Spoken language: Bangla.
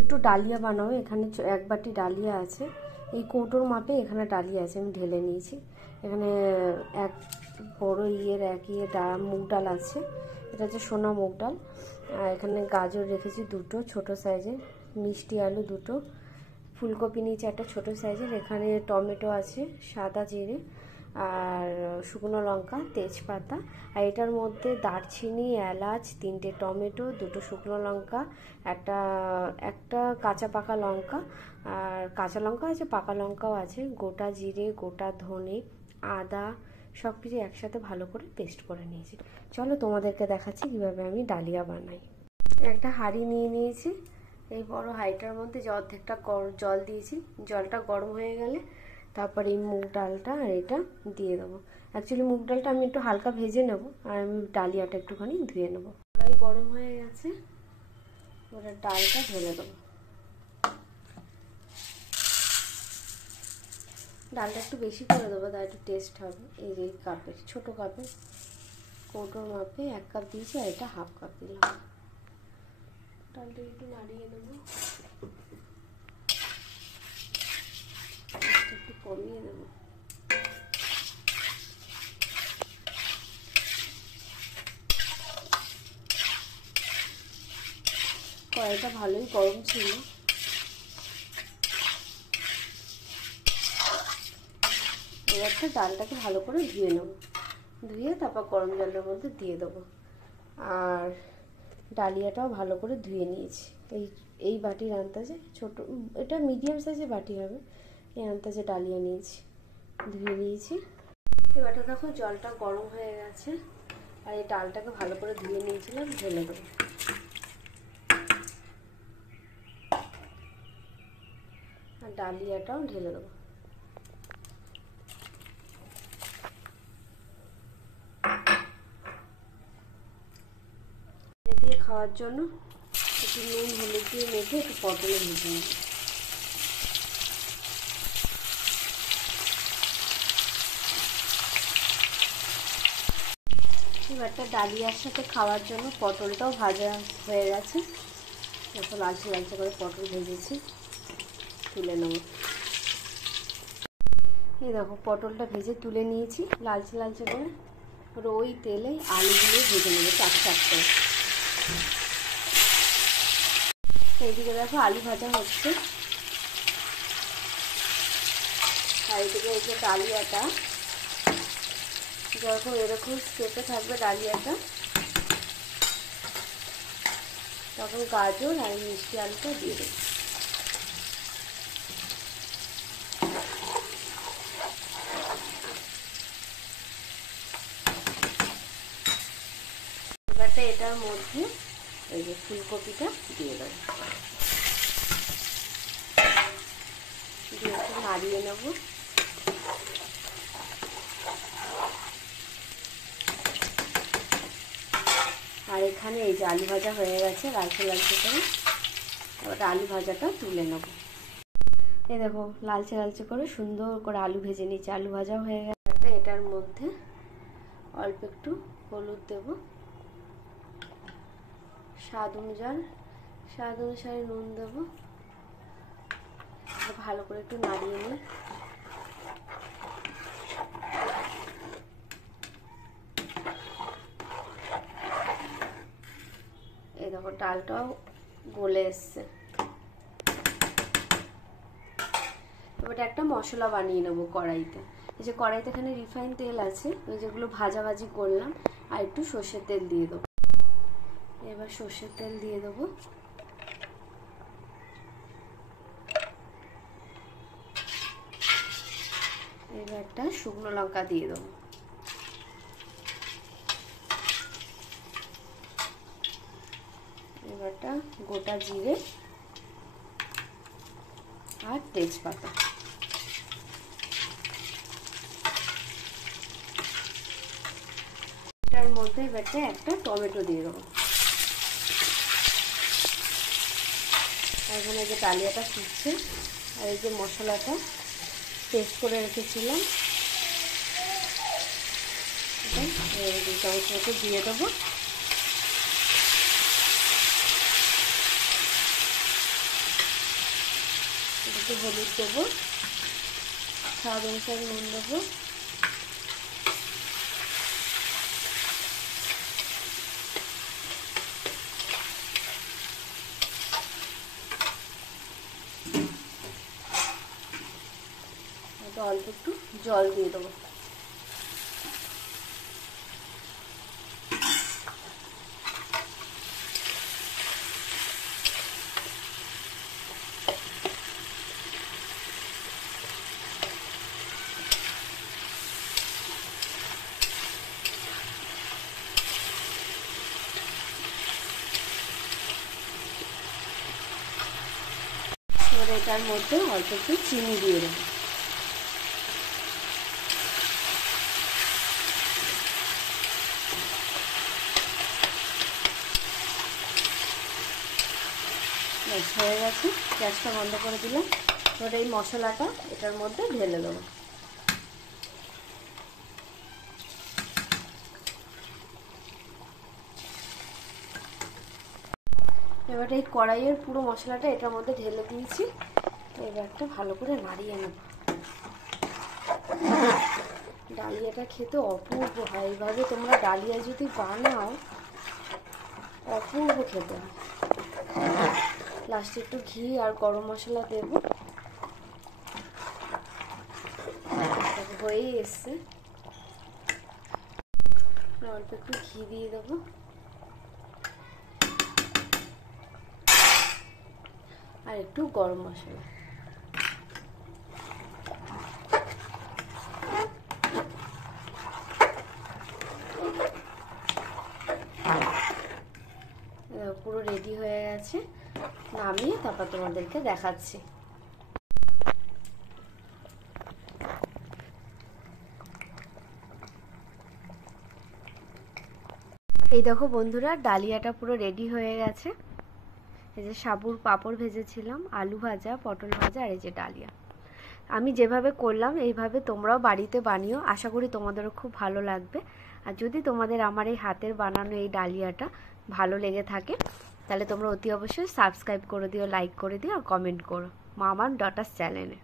একটু ডালিয়া বানাবো। এখানে 1 বাটি ডালিয়া আছে, এই কৌটোর মাপে এখানে ডালিয়া আছে, আমি ঢেলে নিয়েছি। এখানে এক বড় মুগ ডাল আছে, এটা হচ্ছে সোনা মুগ ডাল। আর এখানে গাজর রেখেছি 2টো ছোটো সাইজের, মিষ্টি আলু 2টো, ফুলকপি নিয়েছি একটা ছোটো সাইজের, এখানে টমেটো আছে, সাদা জিরে আর শুকনো লঙ্কা, তেজপাতা। আর এটার মধ্যে দারচিনি, এলাচ, 3টে টমেটো, 2টো শুকনো লঙ্কা, একটা কাঁচা পাকা লঙ্কা, আর কাঁচা লঙ্কা আছে, পাকা লঙ্কাও আছে, গোটা জিরে, গোটা ধনে, আদা, সব কিছু একসাথে ভালো করে পেস্ট করে নিয়েছি। চলো তোমাদেরকে দেখাচ্ছি কীভাবে আমি ডালিয়া বানাই। একটা হাঁড়ি নিয়ে নিয়েছি, এই বড় হাঁড়িটার মধ্যে অর্ধেকটা জল দিয়েছি। জলটা গরম হয়ে গেলে তারপর এই মুগ ডালটা আর এটা দিয়ে দেবো। অ্যাকচুয়ালি মুগ ডালটা আমি একটু হালকা ভেজে নেব, আর আমি ডালিয়াটা একটুখানি ধুয়ে নেবো। কড়াই গরম হয়ে গেছে, ওটা ডালটা ঢেলে দেবো। ডালটা একটু বেশি করে দেবো, তাই একটু টেস্ট হবে। এই কাপের, ছোটো কাপের কৌটোর মাপে 1 কাপ দিয়েছি, আর এটা হাফ কাপ দিলাম। ডালটা একটু নাড়িয়ে দেবো, একটু কমিয়ে দেবো। কড়াইটা ভালোই গরম ছিল। এবারটা ডালটাকে ভালো করে ধুয়ে নেব, ধুয়ে তারপর গরম জলের মধ্যে দিয়ে দেবো। আর ডালিয়াটাও ভালো করে ধুয়ে নিয়েছি, এই বাটির আন্দাজে, ছোটো, এটা মিডিয়াম সাইজের বাটি হবে, এই আন্দাজে ডালিয়া নিয়েছি, ধুয়ে নিয়েছি। এবারটা দেখো জলটা গরম হয়ে গেছে, আর এই ডালটাকে ভালো করে ধুয়ে নিয়েছিলাম, ঢেলে দেবো। আর ডালিয়াটাও ঢেলে দেবো। দিয়ে খাওয়ার জন্য একটু নুন হলুদ দিয়ে মেখে একটু পটলে ভেজে নেব। এবারটা ডালিয়ার সাথে খাওয়ার জন্য পটলটাও ভাজা হয়ে গেছে, এত লালচে লালচে করে পটল ভেজেছি, তুলে নেব। এই দেখো পটলটা ভেজে তুলে নিয়েছি লালচে লালচে করে। ওই তেলে আলুগুলো ভেজে নেবো 4-4টে। এইদিকে দেখো আলু ভাজা হচ্ছে, আর এইদিকে এই যে ডালিয়াটা, যখন এরকম চেপে থাকবে ডালিয়াটা, তখন গাজর আর মিষ্টি আলুটা দিয়ে দেবো। এবারটা এটার মধ্যে এই যে ফুলকপিটা দিয়ে দেবো, দিয়ে একটু নাড়িয়ে নেব। আর এখানে এই যে আলু ভাজা হয়ে গেছে লালচে লালচে করে, এবার আলু ভাজাটা তুলে নেব। এই দেখো লালচে লালচে করে সুন্দর করে আলু ভেজে নিয়েছি, আলু ভাজা হয়ে গেছে। এটার মধ্যে অল্প একটু হলুদ দেব, স্বাদ অনুসারে নুন দেব, ভালো করে একটু নাড়িয়ে নিই। এই দেখো ডালটাও গলে এসছে। এবার একটা মশলা বানিয়ে নেবো কড়াইতে। এই যে কড়াইতে এখানে রিফাইন তেল আছে, ওই যেগুলো ভাজাভাজি করলাম, আর একটু সর্ষের তেল দিয়ে দেবো। এবার সর্ষের তেল দিয়ে দেবো, এবার একটা শুকনো লঙ্কা দিয়ে দেবো, এবারটা গোটা জিরে আর তেজপাতা। এটার মধ্যে এবারটা একটা টমেটো দিয়ে দেবো। এখানে যে ডালিয়াটা ফুটছে, আর এই যে মশলাটা পেস্ট করে রেখেছিলাম, 2 চামচ মতো দিয়ে দেবো। একটু হলুদ দেবো, স্বাদ অনুসারে নুন দেবো, অল্প একটু জল দিয়ে দেবো। এবার এটার মধ্যে অল্প একটু চিনি দিয়ে দেবো। হয়ে গেছে, গ্যাসটা বন্ধ করে দিলাম। এবার এই মশলাটা এটার মধ্যে ঢেলে দেবো। এবার এই কড়াইয়ের পুরো মশলাটা এটার মধ্যে ঢেলে দিয়েছি। এবার একটা ভালো করে নাড়িয়ে নেব। ডালিয়াটা খেতে অপূর্ব হয়, এইভাবে তোমরা ডালিয়া যদি বানাও অপূর্ব খেতে হয়। লাস্টে একটু ঘি আর গরম মশলা দেব। হয়েই এসছে, অল্প একটু ঘি দিয়ে দেবো, আর একটু গরম মশলা। পুরো রেডি হয়ে গেছে, নামিয়ে তারপর তোমাদেরকে দেখাচ্ছি। এই দেখো বন্ধুরা, ডালিয়াটা পুরো রেডি হয়ে গেছে। এই যে সাবুর পাঁপড় ভেজেছিলাম, আলু ভাজা, পটল ভাজা, আর এই যে ডালিয়া। আমি যেভাবে করলাম এইভাবে তোমরাও বাড়িতে বানিও, আশা করি তোমাদেরও খুব ভালো লাগবে। আর যদি তোমাদের আমার এই হাতের বানানো এই ডালিয়াটা ভালো লেগে থাকে তাহলে তোমরা অতি অবশ্যই সাবস্ক্রাইব করে দিও, লাইক করে দিও আর কমেন্ট করো মামার ডটার্স চ্যানেলে।